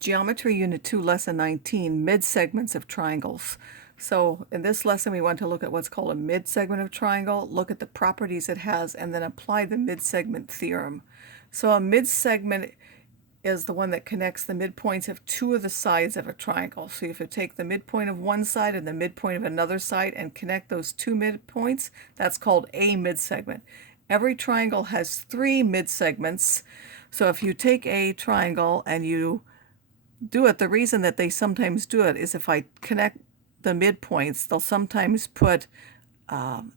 Geometry Unit 2, Lesson 19, Mid-segments of triangles. So in this lesson, we want to look at what's called a mid-segment of triangle, look at the properties it has, and then apply the mid-segment theorem. So a mid-segment is the one that connects the midpoints of two of the sides of a triangle. So if you take the midpoint of one side and the midpoint of another side and connect those two midpoints, that's called a mid-segment. Every triangle has three mid-segments. So if you take a triangle and you do it, the reason that they sometimes do it is if I connect the midpoints, they'll sometimes put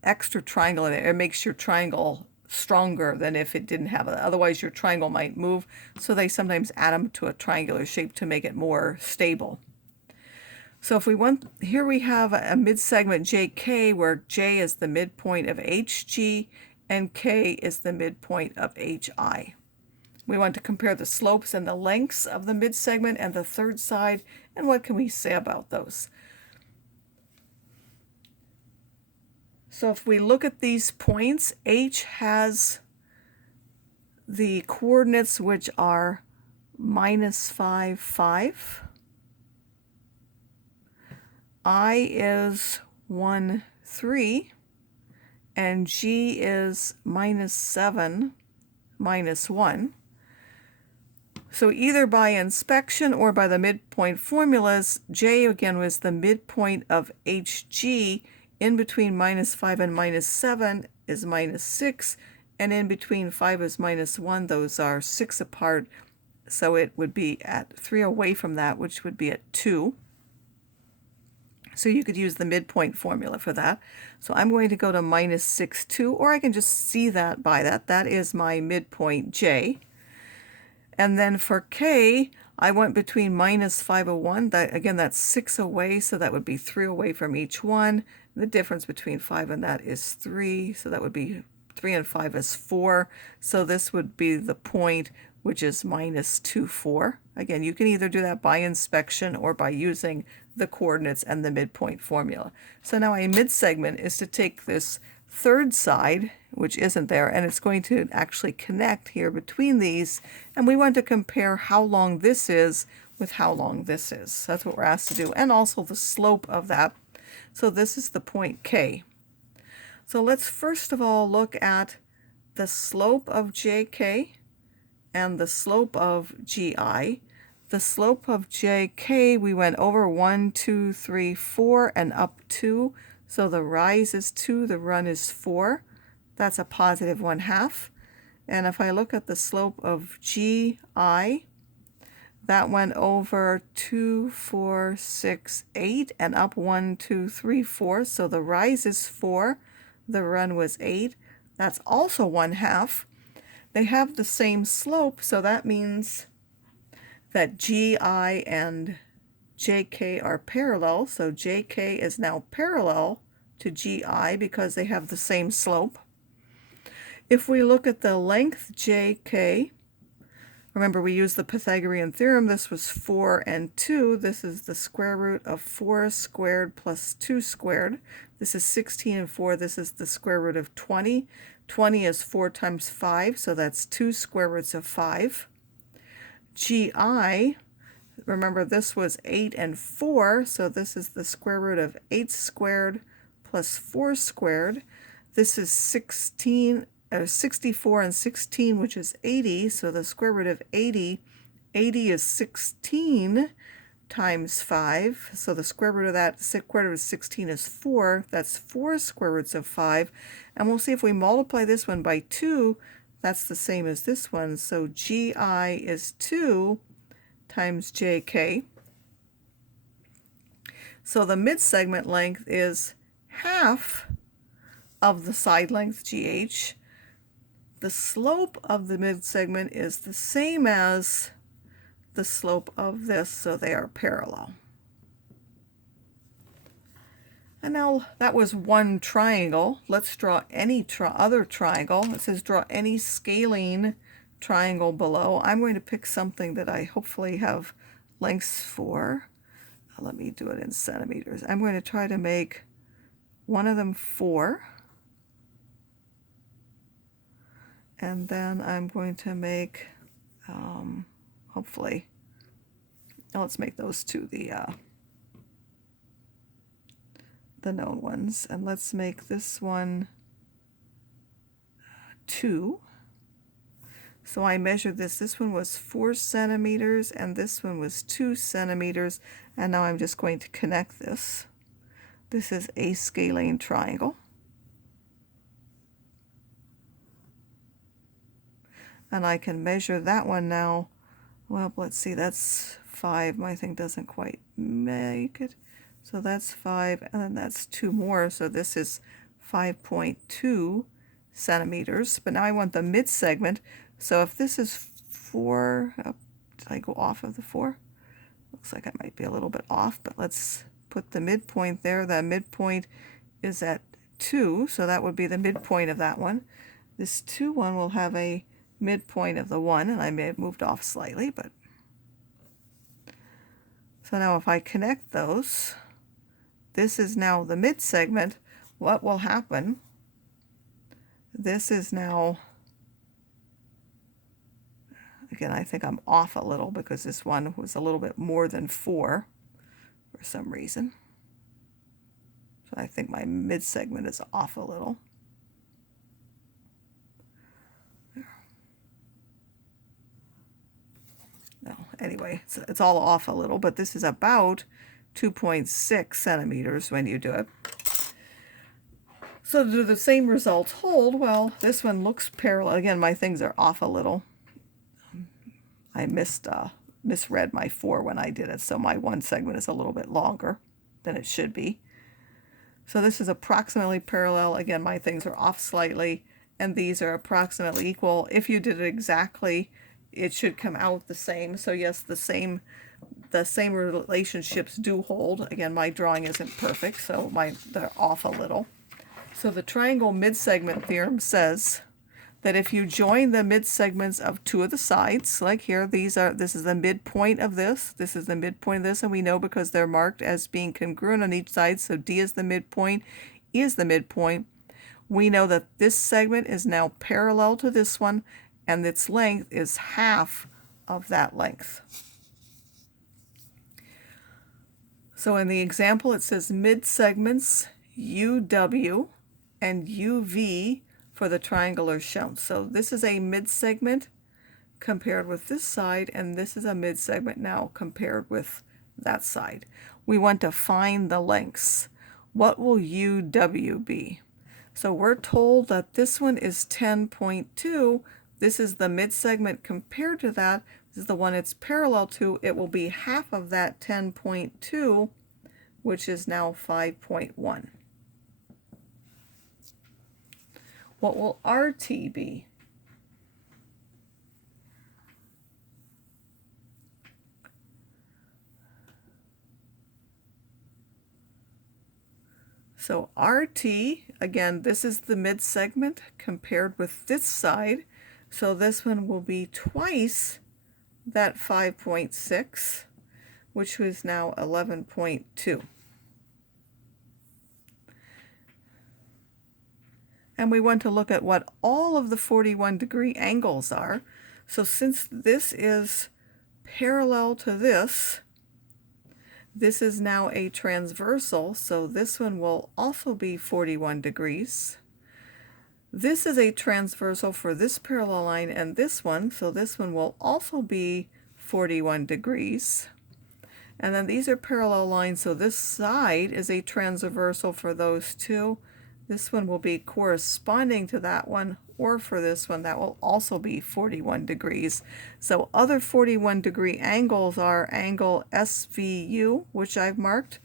extra triangle in it. It makes your triangle stronger than if it didn't have it. Otherwise, your triangle might move. So they sometimes add them to a triangular shape to make it more stable. So if we want, here we have a mid-segment JK where J is the midpoint of HG and K is the midpoint of HI. We want to compare the slopes and the lengths of the mid-segment and the third side, and what can we say about those? So if we look at these points, H has the coordinates which are -5, 5. I is 1, 3. And G is -7, -1. So either by inspection or by the midpoint formulas, J again was the midpoint of HG. In between -5 and -7 is -6, and in between 5 is -1. Those are 6 apart, so it would be at 3 away from that, which would be at 2. So you could use the midpoint formula for that. So I'm going to go to -6, 2, or I can just see that by that. That is my midpoint J. And then for K, I went between -5 and 1. That, again, that's 6 away, so that would be 3 away from each one. The difference between 5 and that is 3, so that would be 3 and 5 is 4. So this would be the point, which is -2, 4. Again, you can either do that by inspection or by using the coordinates and the midpoint formula. So now a mid-segment is to take this third side, which isn't there, and it's going to actually connect here between these, and we want to compare how long this is with how long this is. That's what we're asked to do, and also the slope of that. So this is the point K. So let's first of all look at the slope of JK and the slope of GI. The slope of JK, we went over 1, 2, 3, 4, and up 2. So the rise is 2, the run is 4. That's a positive 1/2. And if I look at the slope of GI, that went over 2, 4, 6, 8, and up 1, 2, 3, 4. So the rise is 4, the run was 8. That's also 1/2. They have the same slope, so that means that GI and JK are parallel. So JK is now parallel to GI because they have the same slope. If we look at the length JK, remember we used the Pythagorean theorem. This was 4 and 2. This is the square root of 4 squared plus 2 squared. This is 16 and 4. This is the square root of 20. 20 is 4 times 5, so that's 2 square roots of 5. GI, remember this was 8 and 4, so this is the square root of 8 squared plus 4 squared. This is 64 and 16, which is 80, so the square root of 80 is 16 times 5, so the square root of that, square root of 16 is 4, that's 4 square roots of 5, and we'll see if we multiply this one by 2, that's the same as this one, so GI is 2 times JK. So the mid-segment length is half of the side length GH. The slope of the mid-segment is the same as the slope of this, so they are parallel. And now that was one triangle. Let's draw any other triangle. It says draw any scalene triangle below. I'm going to pick something that I hopefully have lengths for. Let me do it in centimeters. I'm going to try to make one of them 4. And then I'm going to make, hopefully, Now let's make those two the known ones, and let's make this one 2. So I measured this. This one was 4 centimeters, and this one was 2 centimeters, and now I'm just going to connect this. This is a scalene triangle. And I can measure that one now. Well, let's see, that's 5. My thing doesn't quite make it. So that's 5, and then that's 2 more. So this is 5.2 centimeters. But now I want the mid-segment. So if this is 4, did I go off of the 4? Looks like I might be a little bit off, but let's put the midpoint there. The midpoint is at 2, so that would be the midpoint of that one. This 2 one will have a midpoint of the 1, and I may have moved off slightly, but so now if I connect those, this is now the mid-segment. What will happen? This is now, again, I think I'm off a little because this one was a little bit more than 4 for some reason. So I think my mid-segment is off a little. No, anyway, it's all off a little, but this is about 2.6 centimeters when you do it. So do the same results hold? Well, this one looks parallel. Again, my things are off a little. I misread my 4 when I did it, so my 1 segment is a little bit longer than it should be. So this is approximately parallel. Again, my things are off slightly, and these are approximately equal. If you did it exactly, it should come out the same. So yes, the same relationships do hold. Again, my drawing isn't perfect, so they're off a little. So the triangle midsegment theorem says that if you join the midsegments of 2 of the sides, like here, this is the midpoint of this is the midpoint of this, and we know because they're marked as being congruent on each side, so D is the midpoint, E is the midpoint. We know that this segment is now parallel to this one, and its length is half of that length. So in the example, it says mid-segments UW and UV for the triangle are shown. So this is a mid-segment compared with this side, and this is a mid-segment now compared with that side. We want to find the lengths. What will UW be? So we're told that this one is 10.2. This is the mid-segment compared to that. This is the one it's parallel to. It will be half of that 10.2, which is now 5.1. What will RT be? So RT, again, this is the mid-segment compared with this side. So this one will be twice that 5.6, which is now 11.2. And we want to look at what all of the 41-degree angles are. So since this is parallel to this is now a transversal, so this one will also be 41 degrees. This is a transversal for this parallel line and this one, so this one will also be 41 degrees. And then these are parallel lines, so this side is a transversal for those two. This one will be corresponding to that one, or for this one, that will also be 41 degrees. So other 41-degree angles are angle SVU, which I've marked,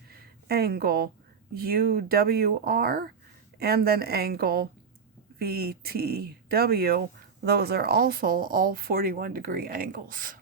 angle UWR, and then angle VTW. Those are also all 41-degree angles.